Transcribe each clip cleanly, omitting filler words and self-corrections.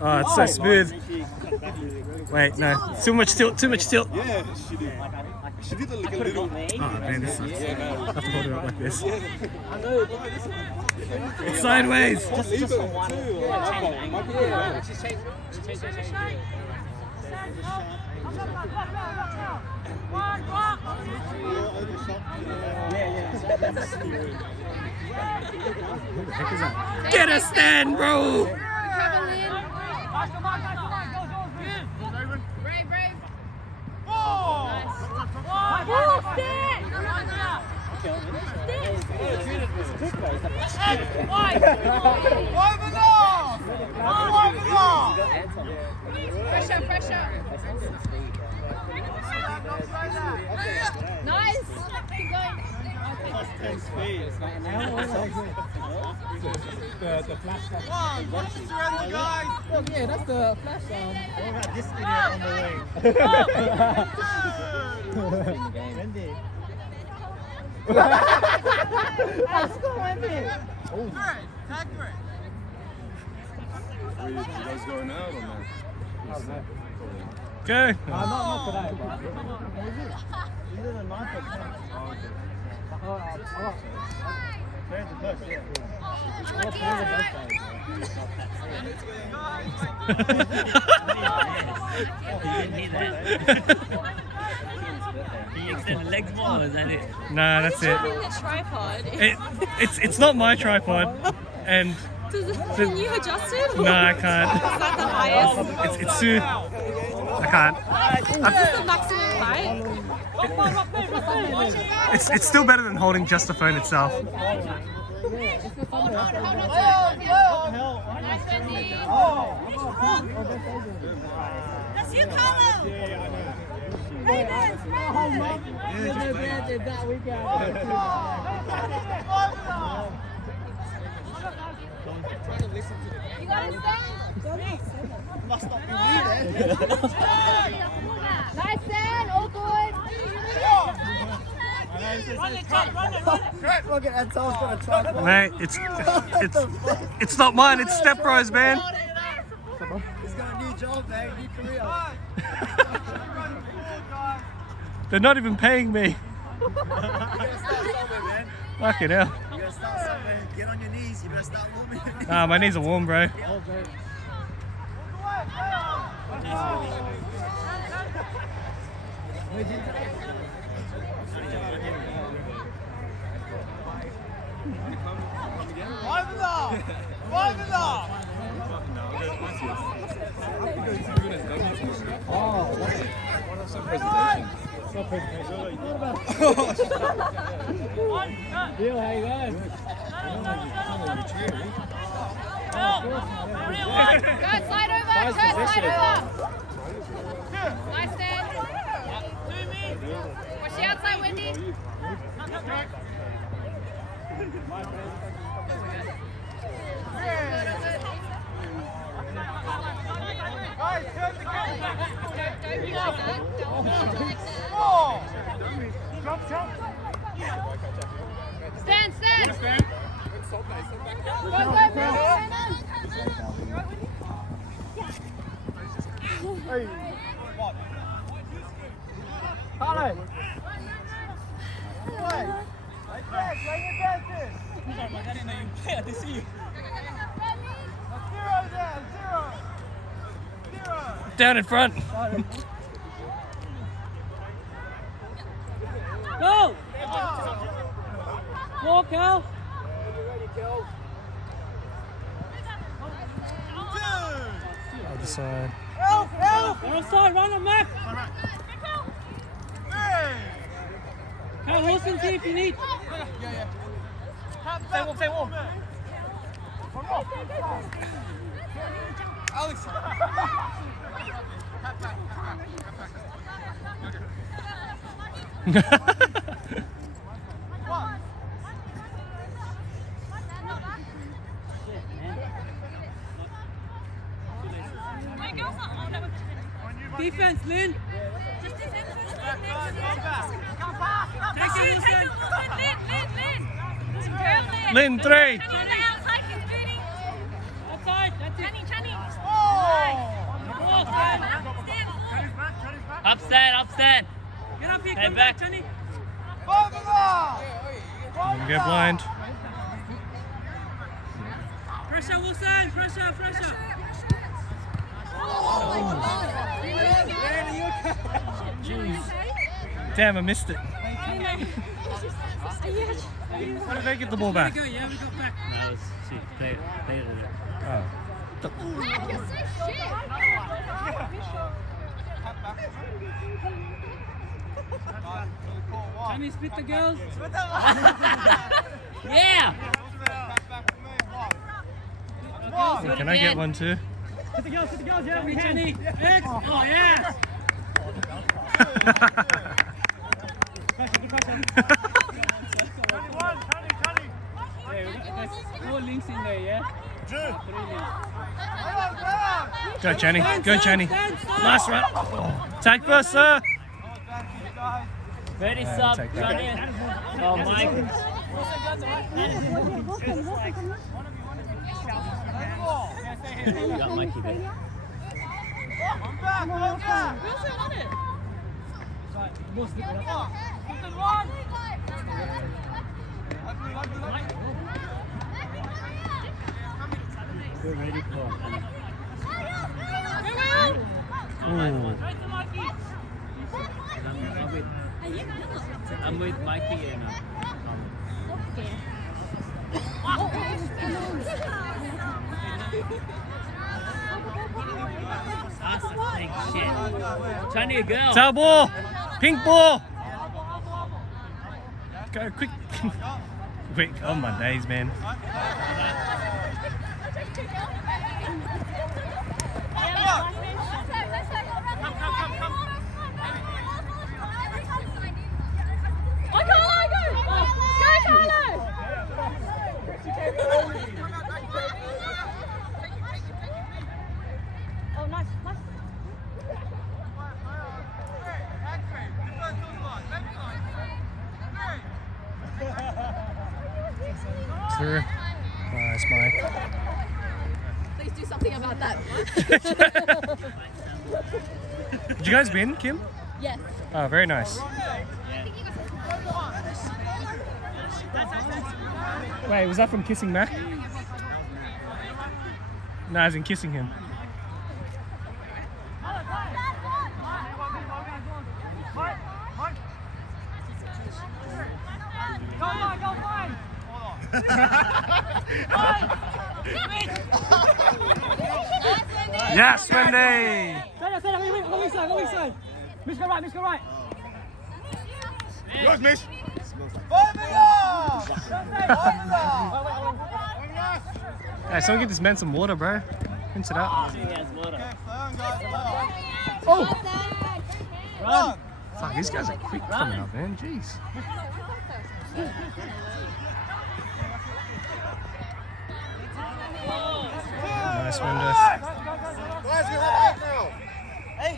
Oh, it's so smooth. Wait, no. Too much tilt, too much tilt. Yeah, she did. She did like a little. Oh man, this sucks. I have to hold her up like this. It's sideways. Just leave it too. What the heck is that? Get a stand, bro! Brave, brave. Pressure, pressure. Nice. Keep going. The flash surrender, guys. Oh yeah, that's the flash what about this idiot on the wing? Wendy. Let's go, Wendy. Accurate. Are you guys going out or not? Okay. Not today, bro. You did a 9%. Oh, okay. There's the push, yeah. Can you extend the legs more, is that it? Nah, that's it. The tripod. It's not my tripod, and Can you adjust it? no, I can't. Is that the highest? It's too. I can't. Is this the maximum height? It's still better than holding just the phone itself. Nice, Wendy. That's you, Carlo. You got it, Must not be nice, Stan. All good. Look at that, someone's got a tripod. Mate, it's not mine. It's Step Bros, man. He's got a new job, man. New career. They're not even paying me. You gotta start somewhere, man. Fucking hell. You gotta start somewhere. Get on your knees. You better start moving your knees. Nah, my knees are warm, bro. Deal, how you going? Good, slide over. Turn, slide over. Nice, Stan. Watch the outside, Wendy. Stand, stand. Go, go, go. Hey. Carlo. Down in front. Go! Walk out! Other side. They're offside, run them back! Hey, Wilson, see if you need. Stay warm. Alex. Defense, Lynn! Take it, Wilson! Lynn, 3. Outside, that's it. stand. Get up here, head back. You get blind. Pressure, Wilson. Pressure. Jeez. Damn, I missed it. How did they get the ball back? No, it was she played it. Oh. Can you split the girls? Yeah! Can I get one too? Split the girls, yeah, we can. Oh, yeah! Four links in there, yeah? Go, Jenny. Go, Jenny. Nice run. Oh. Tag first, sir. Ready, Yeah, sub, take that. Johnny. Oh, Mike. You got Mikey there. We're ready for I'm with Mikey and Trying to get a girl. Tail ball. Pink ball. Go quick. Quick. Oh my days, man. Sure. Nice, Mike. Please do something about that. Did you guys win, Kim? Yes. Oh, very nice. Wait, was that from kissing Mac? No, as in kissing him. Yes, Wendy! Go inside. Miss, go right. Yours, miss. Hey, someone get this man some water, bro. Rinse it out. He has water. Oh! Fuck, these guys are quick coming up, man. Jeez. Nice window. Guys, get hot now. Hey.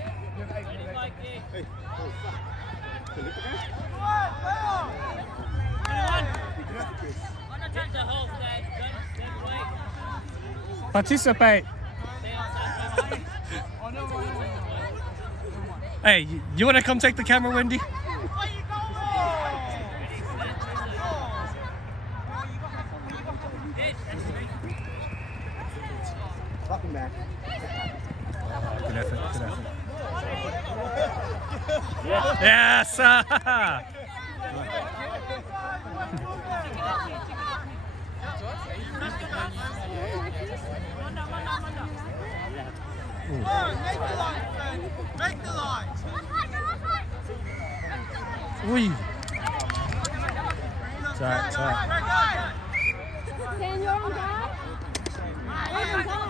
Participate. Hey, you want to come take the camera, Wendy? Welcome back. Good effort, good effort. Yes! Make the line. Ui. Tight, tight. Dan, you're on guard. You're on guard.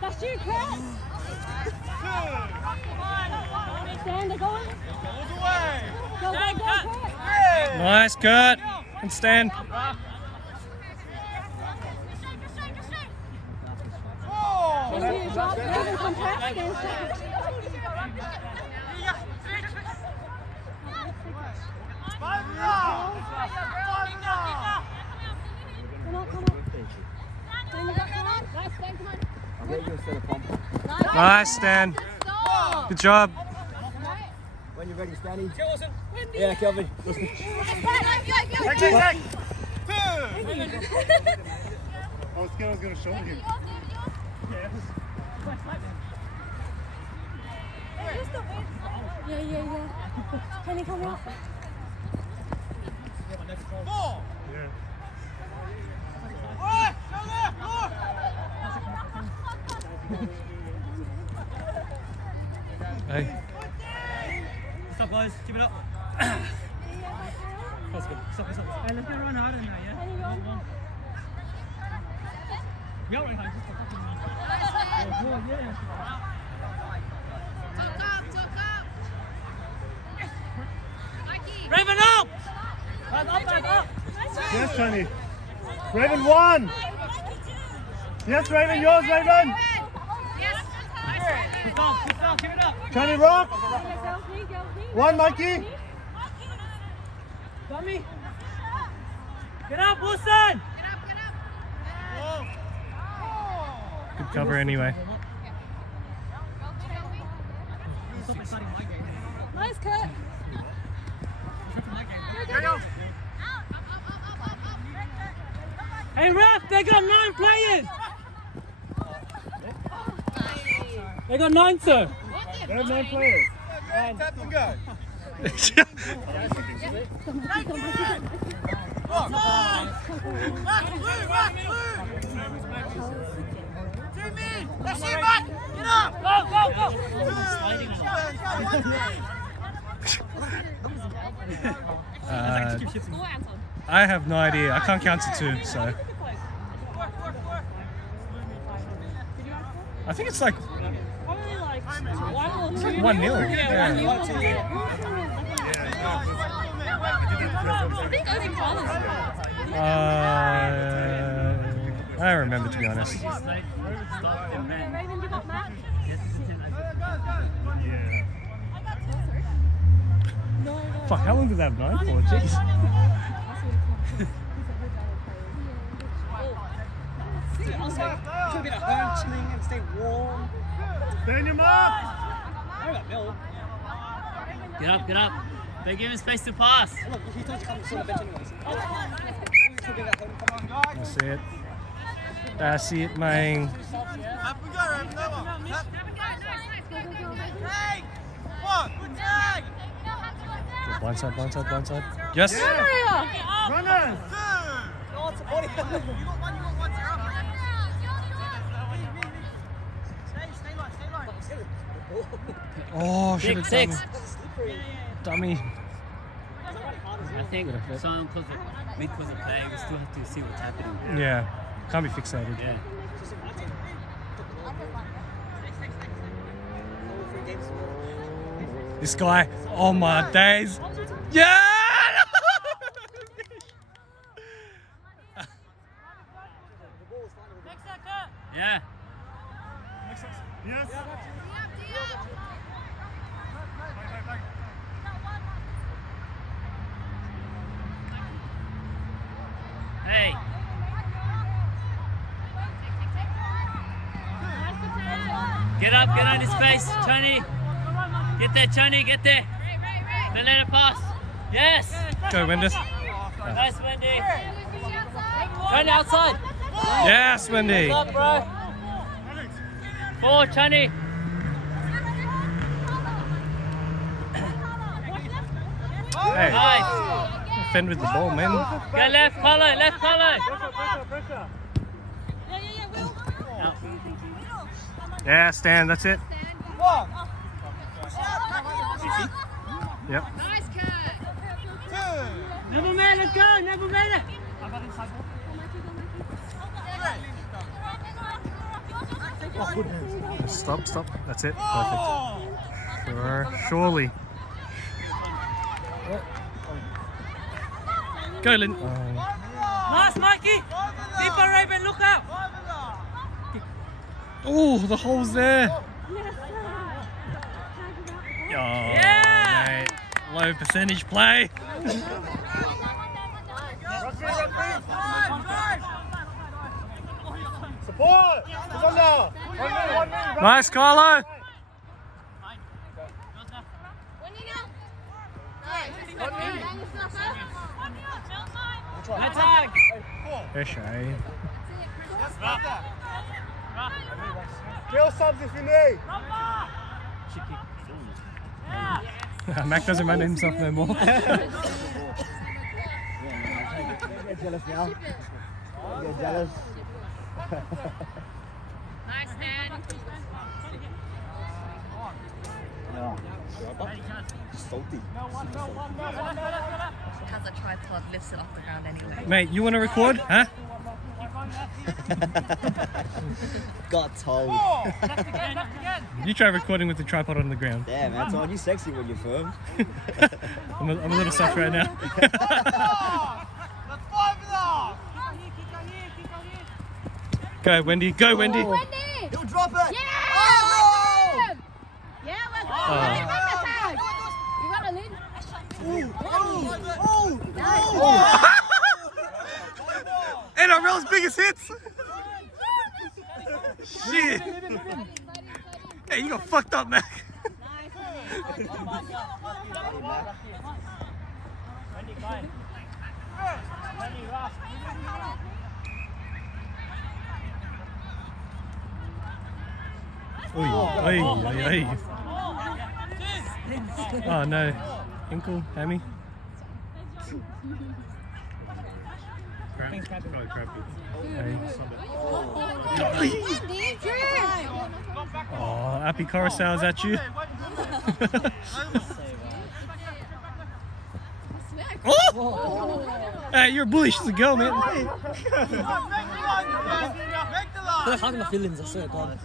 That's you, Chris. Stand, they're going. Go, Chris. Nice cut. And stand. Can you drop even compress and stand? I'll get you a set of pump. Nice, Stan. Good job. When you're ready, Stanny. Yeah, Kelvin. I was scared I was going to show him. Yeah. Can you come up? Hey. Stop, guys. Keep it up. That's good. Stop. Hey, let's go run harder now, yeah? We are running hard. Just for fucking yeah. Raven up! Up! Yes, Tony. Raven won. Yes, Raven, yours, Raven. Good stuff, keep it up. Tony, rock. One, Mikey. Tommy! Get up, Wilson! Good cover anyway. Nice cut. Hey, ref, they got 9 players! They got 9, sir. They have 9 players. Tap and go. I have no idea. I can't count to 2, so. I think it's like 1-0. Yeah. I don't remember, to be honest. Fuck, how long did they have 9 for? Jeez. Could be a home chilling and stay warm. Stay in your mark. Get up. They give him space to pass. Look, he told you to come to the bench anyways. That's it. That's it, man. Tap and go, Raven. No one. Tap. Hey! One. Good tag. Blindside. Yes. Runners. Oh, should have done. 6. Dummy. I think some because of play, we still have to see what's happening. Yeah. Can't be fixated. Yeah. This guy. Oh my days. Yeah. Yeah. Yes. Hey. Get up, get on his face, Tony. Get there, Tony, get there. Don't let it pass. Yes. Go, Wenders. Nice, Wendy. Tony outside. Yes, Wendy. Good luck, bro. 4, Tony. Hey, Nice. defend with the ball, man. Go left, Carlo, left, Carlo. Pressure. Yeah, Stan, that's it. Yep. Nice cut. Never man, let's go, never man. Stop. That's it. Perfect. Surely. Go, Lynn. Nice, Mikey. Deeper, Raven, look out. Oh, the hole's there. Oh, Yeah. mate. Low percentage play. Support! Come on now! 1 minute, 1 minute! Nice, Carlo. Good shade. Kill subs if you need! Mac doesn't run himself no more. Get jealous now. Get jealous. Nice, man. Salty. Has a tripod, lifts it off the ground anyway. Mate, you want to record? Huh? Got told. You try recording with the tripod on the ground. Damn, Anton, you sexy when you're firm. I'm a little soft right now. Go, Wendy. Go, Wendy. Wendy! He'll drop it! Yeah! Oh! Yeah, let's go. Run the tag. You got a lead? NRL's biggest hits. Shit. Hey, you got fucked up, Mac. Oi, oi, oi, oi. Oh no. Ankle, hammy. Oh, happy carousels at you. Oh! Hey, you're a bully. She's a girl, man. They're hugging my feelings, I swear to God.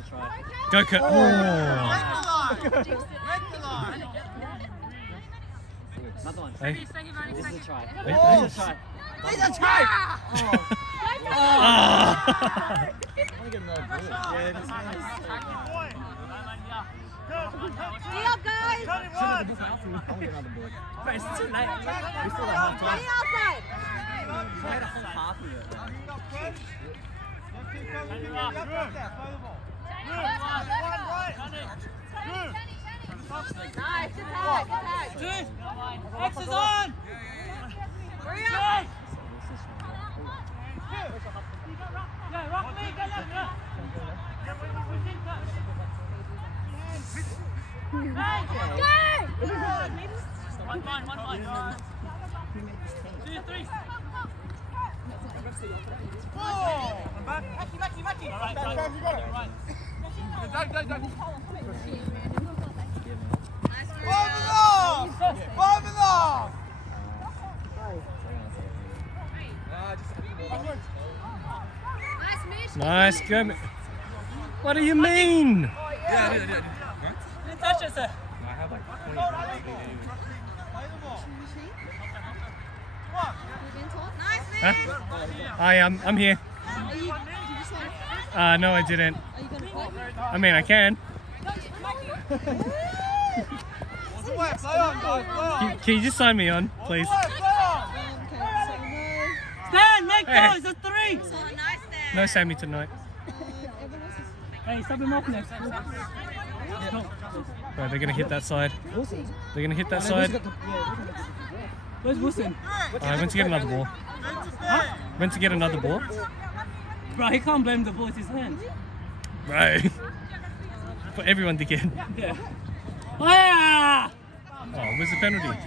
Go, Kurt. Oh. Hey. This is a try. Hey, This is a try. He's a try! Ah. I want to get another ball. Yeah, this Stay up, guys. I want to get another ball. But it's too late. We still have half time. Stay outside. We had a whole half of it. Nice, good tag, good tag. X is on! Hurry up. One fine. 2, 3. Nice, go. What do you mean? Yeah, I did. Didn't touch it, sir. Huh? Hi, I'm here. No, I didn't. I mean, I can. Can you just sign me on, please? Stand, make Hey. goals, it's 3. No Sammy tonight. Hey, stop him off next. Right, they're gonna hit that side. They're gonna hit that side. Where's Wilson? I went to get another ball. Went to get another ball. Bro, he can't blame the ball, it's his hand. Right. For everyone to get. Yeah. Oh, yeah! Oh, where's the penalty?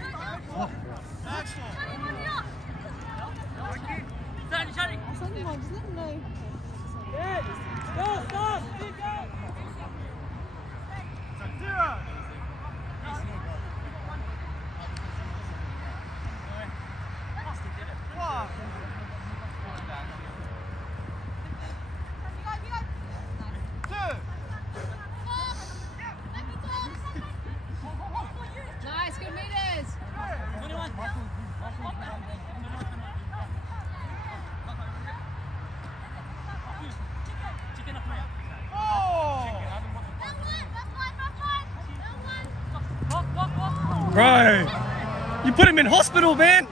Go! Nice, good meters. Bro, you put him in hospital, man.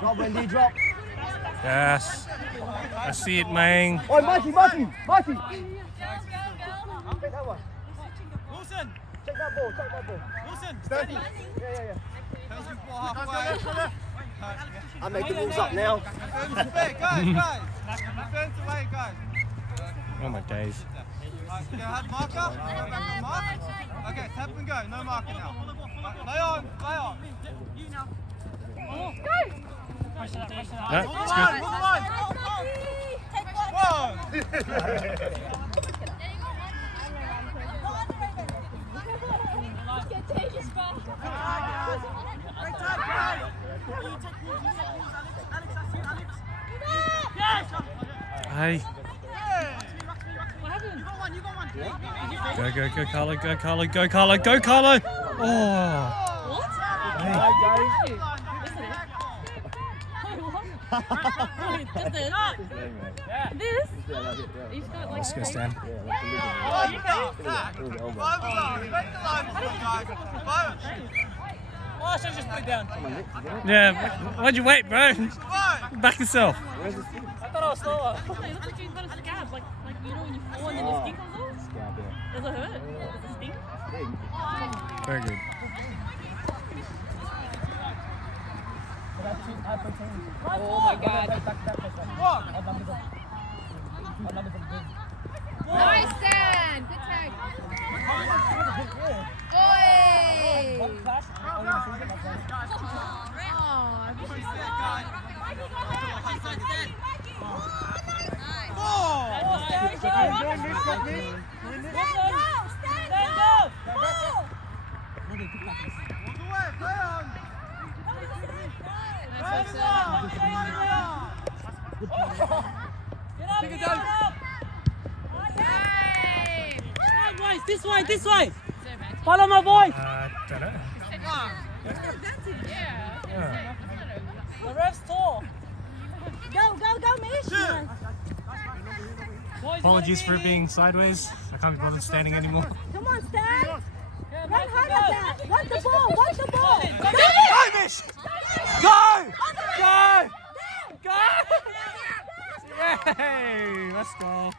Drop, Wendy, drop. Yes. I see it, man. Oi, Mikey. Take that one. Wilson! Check that ball. Wilson! Steady. Yeah. Tells you ball halfway. I make the rules up now. Guys. Defense away, guys. Oh my days. You have marker? Mark? Okay, tap and go. No marker now. Play on. No, it's good. Hey. Go, Carlo. Oh. Let's go, Stan. Oh, I should just put it down. Yeah, why'd you wait, bro? Back yourself. I thought I was slower. It looks like you've got a scab, like you know when you fall and then your skin comes off? Does it hurt? Does it sting? Very good. Oh my god. Nice, Dan. Good tag. Oi. This way. Follow my voice. Don't know. The ref's tall. Go, Mish! Apologies for it being sideways. I can't be bothered standing anymore. Come on, Stan! Run hard at that! Want the ball! Go, Mish! Go! Yay! Let's go.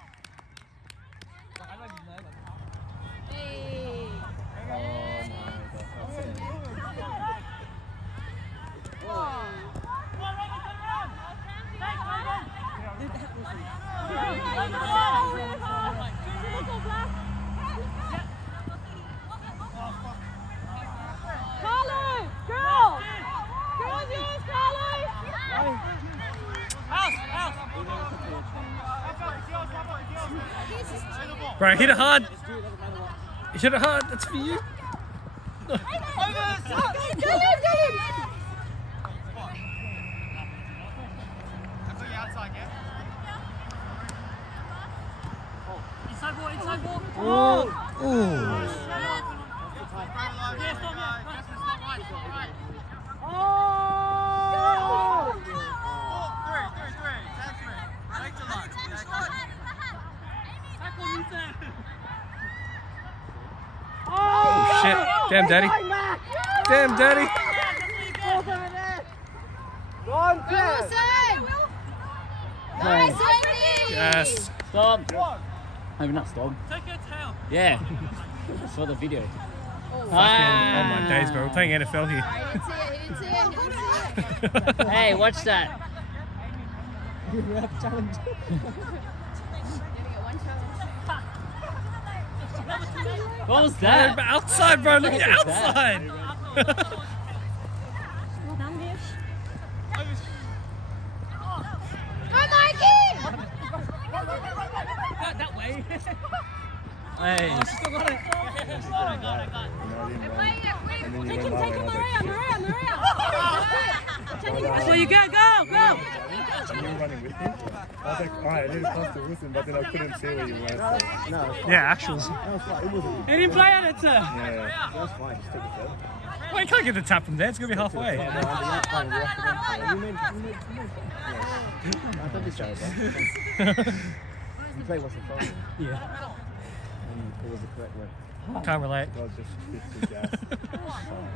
Bro, hit it hard. Hit it hard. That's for you. Inside ball. Oh. Oh shit. Damn, Daddy. Damn, Daddy. Go on, Claire. Wilson. Nice, Wendy. Yes. Stop. Maybe not stop. Take your tail. Yeah. For the video. Oh my days, bro. We're playing NFL here. He didn't see it. Hey, watch that. Challenge. What was that? Outside, bro. Look at you outside. Well done, Mish. Go, Mikey. That way. Hey. We're playing it quick. Take him, Maria. That's where you go. and you were running with him. I was like, alright, I need to pass to Wilson, but then I couldn't see where you were. So. No, Yeah, actuals. that was fine. It wasn't. He didn't play at it, sir. Yeah. That's fine. Just take it further. Well, you can't get the tap from there. It's gonna be halfway. You don't be sorry, bro. You play what's the phone? Yeah. And it was the correct way. Can't relate. I was just a bit too gassed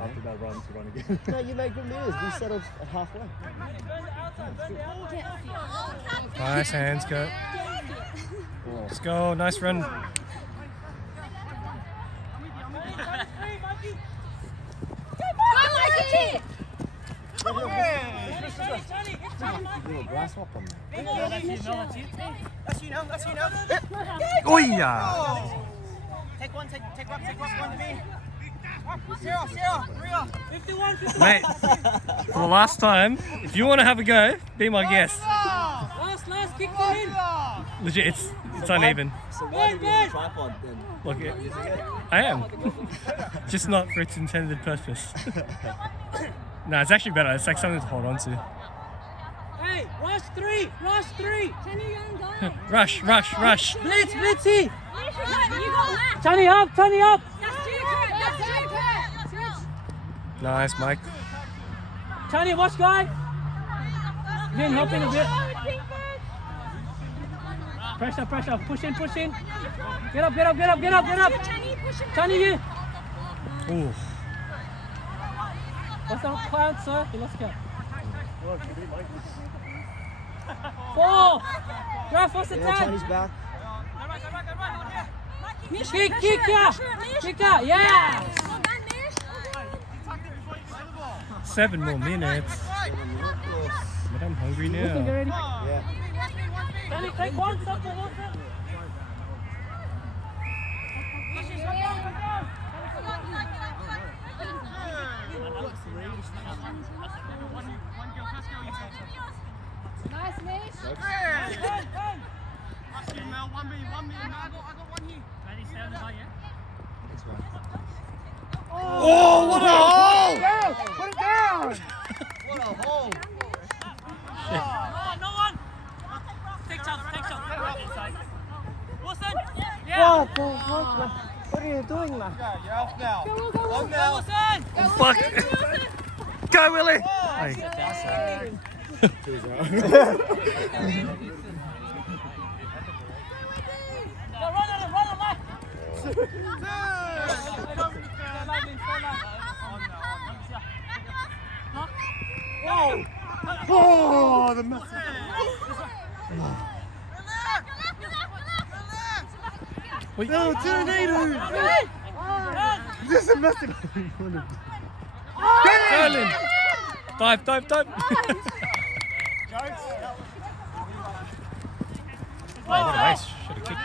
after that run to run again. No, you made good meters. We settled at halfway. Nice hands, Kurt. Let's go. Nice run. Little grasshopper. Oh yeah. Take one, one to me. Zero. Mate, for the last time, if you want to have a go, be my guest. Last, kick them in. Legit, it's uneven. So why do you use a tripod then? Look, I am. Just not for its intended purpose. No, it's actually better. It's like something to hold on to. Hey, rush three. Rush. Blitzy. Tony up. Nice, Mike. Tony, watch guy. Vin, help in a bit. Pressure. Push in. Get up. Tony, you. Ooh. What's the count, sir? He lost count. 4. Graf, what's the Yeah, time? Chinese back. Kick out, yeah! 7 more minutes. But I'm hungry now. Yeah. Tony, take one, stop for one. Nice, Mish. Oh, what a hole! Put it down! What a hole! No one! Take chance. Wilson! Yeah! What the fuck? What are you doing, man? You're off now. Go, Wilson! Oh, fuck. Go, Willie! Hey. Run him, Mike! Oh, the mess. Wait. No, tornado! This is a mess. Curling! Dive. Oh, nice. Should have kicked it.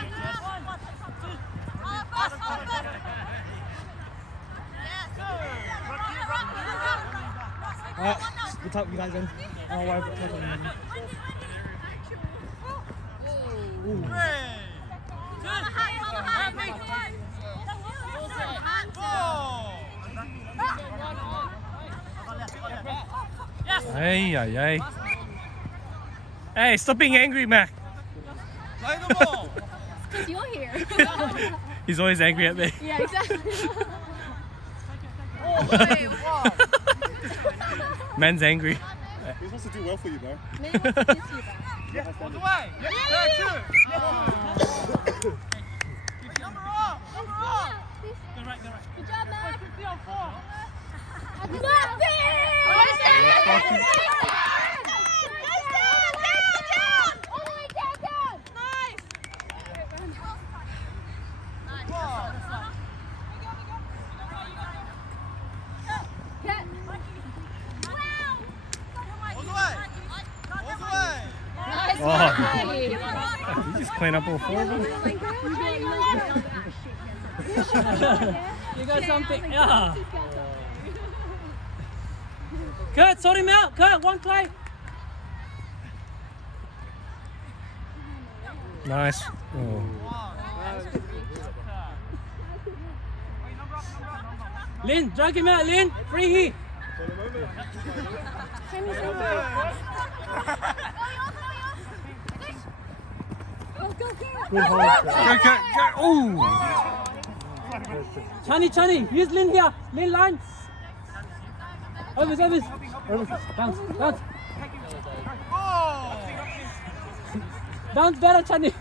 Good talk, you guys in. Oh, why are Hey. Hey, stop being angry, Mac. Play the ball! Because you're here. He's always angry at me. Yeah, exactly. Man's angry. He's supposed to do well for you, bro. Maybe wants to kiss you back. All the way! Number up! Good job, Mac. Oh, you just clean up all 4 of them. You got something? Yeah. Kurt, sort him out. Kurt, one play. Nice. Oh. Lin, drag him out, Lin. Free hit. Good hold. Go. Ooh. Chani, use Lin here. Lin line. Overs. Bounce. Bounce better, Chani.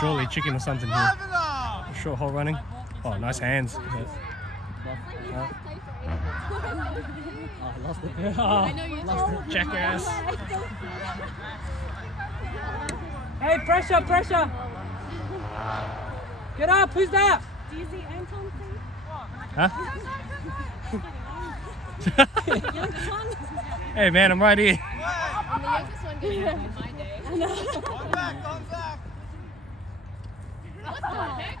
Surely chicken or something here. Short hole running. Oh, nice hands. Oh, lost it. Jackass. Hey, pressure. Get up, who's that? Do you see Anton, please? Huh? Hey man, I'm right here. I'm the youngest one getting up in my day. I know. What the heck?